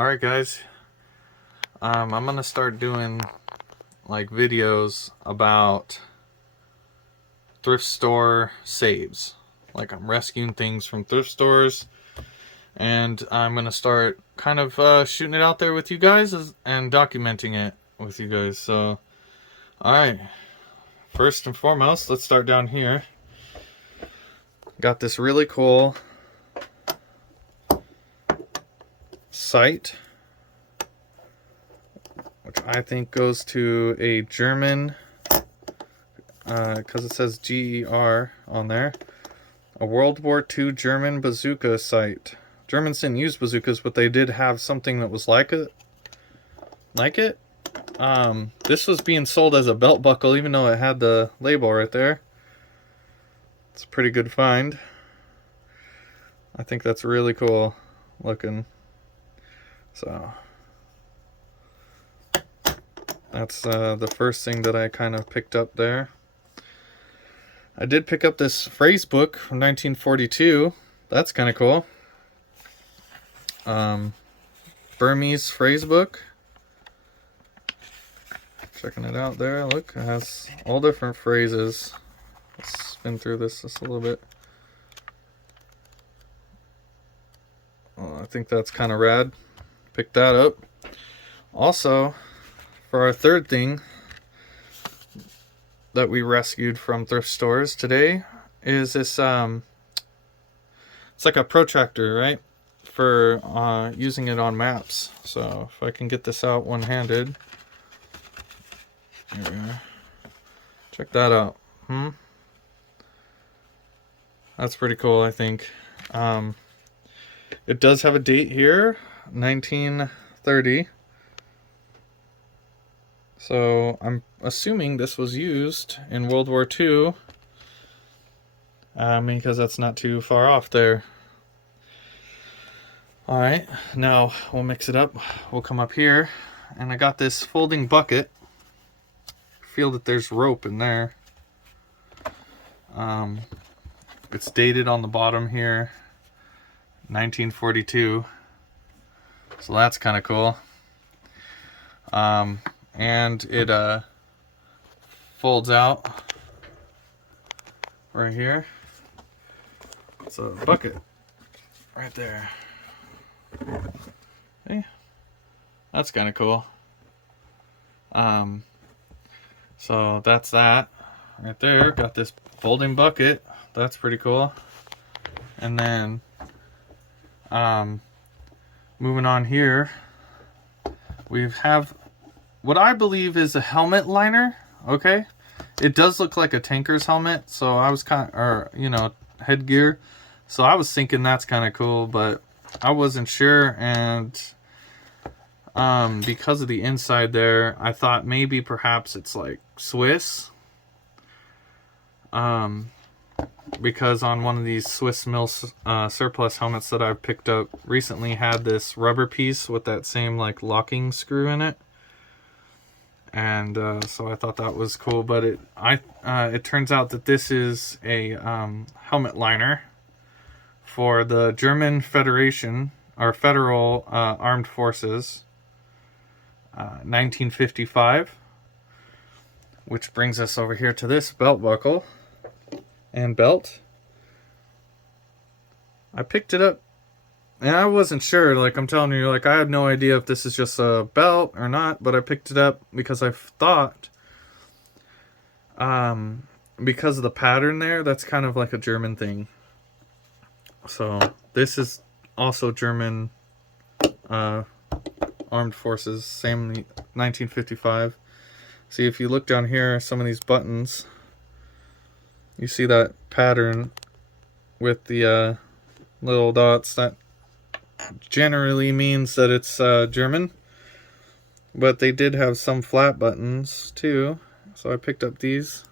Alright guys, I'm gonna start doing like videos about thrift store saves. Like I'm rescuing things from thrift stores, and I'm gonna start kind of shooting it out there with you guys and documenting it with you guys. So, alright, first and foremost, let's start down here. Got this really cool site, which I think goes to a German, because it says GER on there, a World War II German bazooka site. Germans didn't use bazookas, but they did have something that was like it. This was being sold as a belt buckle, even though it had the label right there. It's a pretty good find. I think that's really cool looking. So that's the first thing that I kind of picked up there. I did pick up this phrase book from 1942. That's kind of cool. Burmese phrase book. Checking it out there. Look, it has all different phrases. Let's spin through this just a little bit. I think that's kind of rad. Pick that up. Also, for our third thing that we rescued from thrift stores today is this, it's like a protractor, right? For using it on maps. So if I can get this out one-handed. Here we are. Check that out. That's pretty cool, I think. It does have a date here, 1930. So I'm assuming this was used in World War II, because that's not too far off there. Alright, now we'll mix it up. We'll come up here, and I got this folding bucket. Feel that there's rope in there. It's dated on the bottom here, 1942. So that's kind of cool. And it folds out right here. It's a bucket right there. Okay, that's kind of cool. So that's that right there. Got this folding bucket. That's pretty cool. And then moving on here, we have what I believe is a helmet liner. Okay, it does look like a tanker's helmet, so I was headgear. So I was thinking that's kind of cool, but I wasn't sure, and because of the inside there, I thought maybe perhaps it's like Swiss. Because on one of these Swiss Mill surplus helmets that I've picked up recently had this rubber piece with that same like locking screw in it. And so I thought that was cool, but it turns out that this is a helmet liner for the German Federation or Federal Armed Forces, 1955. Which brings us over here to this belt buckle and belt. I picked it up and I wasn't sure, like I'm telling you, like I had no idea if this is just a belt or not, but I picked it up because I thought, because of the pattern there, that's kind of like a German thing. So this is also German Armed Forces, same 1955. See, if you look down here, some of these buttons, you see that pattern with the little dots. That generally means that it's German. But they did have some flat buttons too, so I picked up these.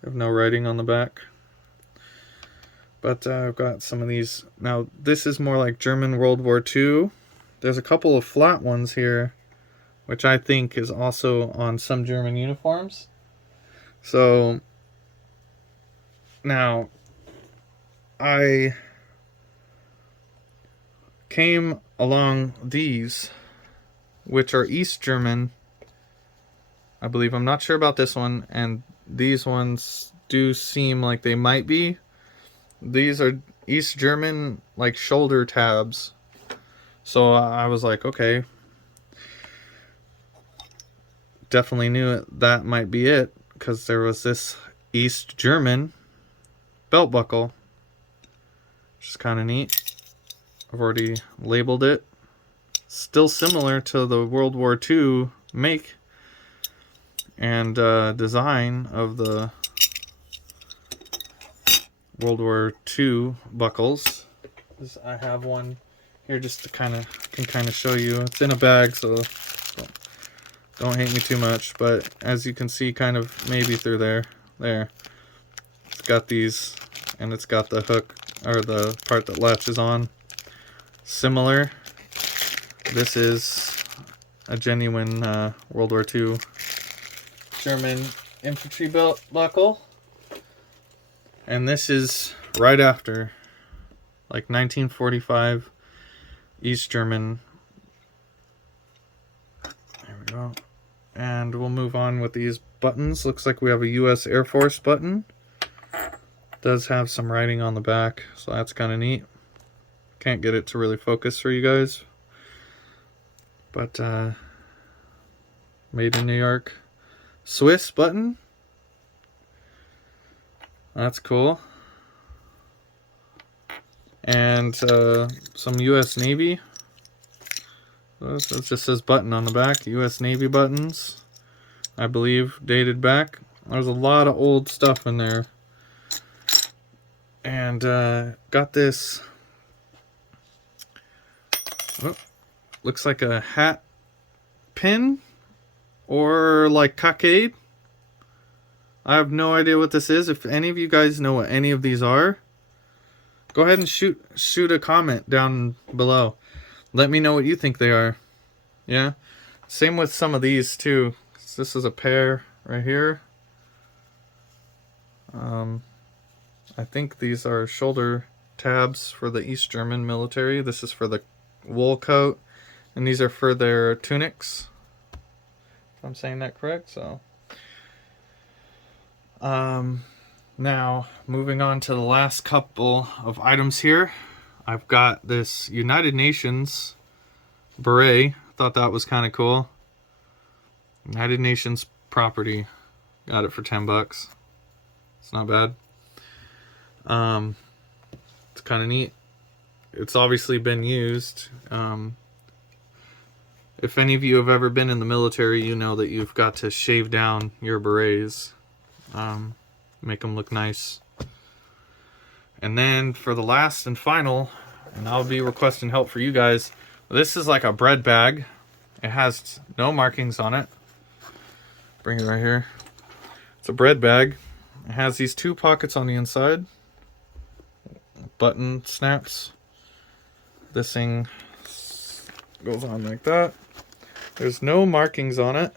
They have no writing on the back. But I've got some of these. Now, this is more like German World War II. There's a couple of flat ones here, which I think is also on some German uniforms. So, now, I came along these, which are East German, I believe. I'm not sure about this one, and these ones do seem like they might be. These are East German, like, shoulder tabs. So I was like, okay, definitely knew that might be it, because there was this East German belt buckle, which is kind of neat. I've already labeled it. Still similar to the World War II make and design of the World War II buckles. I have one here just to kind of show you. It's in a bag, so don't hate me too much. But as you can see, kind of maybe through there, it's got these, and it's got the hook or the part that latches on. Similar. This is a genuine World War II German infantry belt buckle. And this is right after, like 1945 East German. There we go. And we'll move on with these buttons. Looks like we have a U.S. Air Force button. Does have some writing on the back, so that's kind of neat. Can't get it to really focus for you guys. But made in New York. Swiss button. That's cool. And some U.S. Navy. It just says button on the back. U.S. Navy buttons, I believe, dated back. There's a lot of old stuff in there. And got this. Oh, looks like a hat pin or like cockade. I have no idea what this is. If any of you guys know what any of these are, go ahead and shoot a comment down below. Let me know what you think they are. Yeah. Same with some of these too. This is a pair right here. I think these are shoulder tabs for the East German military. This is for the wool coat, and these are for their tunics. If I'm saying that correct, so. Now, moving on to the last couple of items here. I've got this United Nations beret. Thought that was kind of cool. United Nations property. Got it for $10. It's not bad. It's kind of neat. It's obviously been used. If any of you have ever been in the military, you know that you've got to shave down your berets. Make them look nice. And then for the last and final, and I'll be requesting help for you guys, this is like a bread bag. It has no markings on it. Bring it right here. It's a bread bag. It has these two pockets on the inside. Button snaps. This thing goes on like that. There's no markings on it.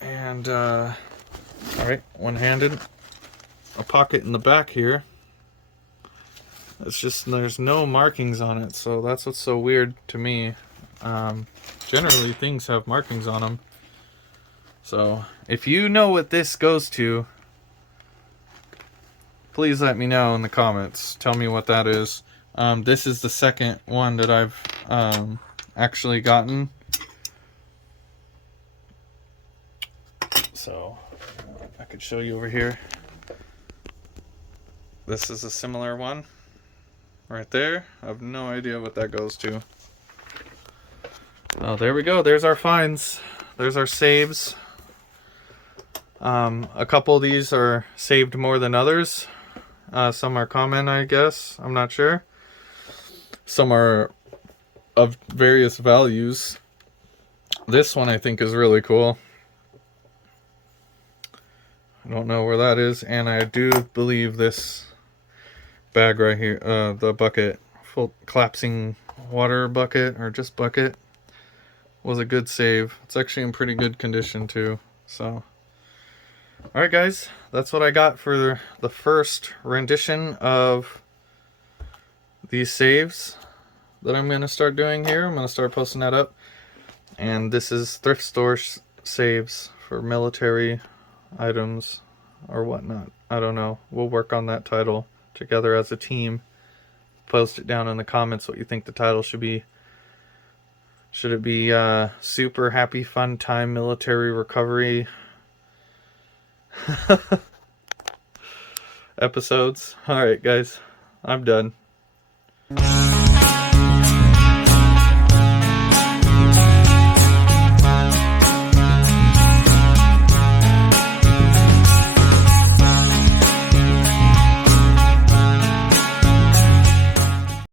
And, alright, one-handed. A pocket in the back here. It's just, there's no markings on it, so that's what's so weird to me. Generally, things have markings on them. So, if you know what this goes to, please let me know in the comments. Tell me what that is. This is the second one that I've actually gotten. So, I could show you over here. This is a similar one. Right there. I have no idea what that goes to. Oh, there we go. There's our finds. There's our saves. A couple of these are saved more than others. Some are common, I guess. I'm not sure. Some are of various values. This one I think is really cool. I don't know where that is, and I do believe this bag right here, the bucket, full collapsing water bucket, or just bucket, was a good save. It's actually in pretty good condition too. So, alright guys, that's what I got for the first rendition of these saves that I'm going to start doing here. I'm going to start posting that up. And this is thrift store saves for military items or whatnot. I don't know. We'll work on that title together as a team. Post it down in the comments what you think the title should be. Should it be Super Happy Fun Time Military Recovery episodes? Alright guys, I'm done.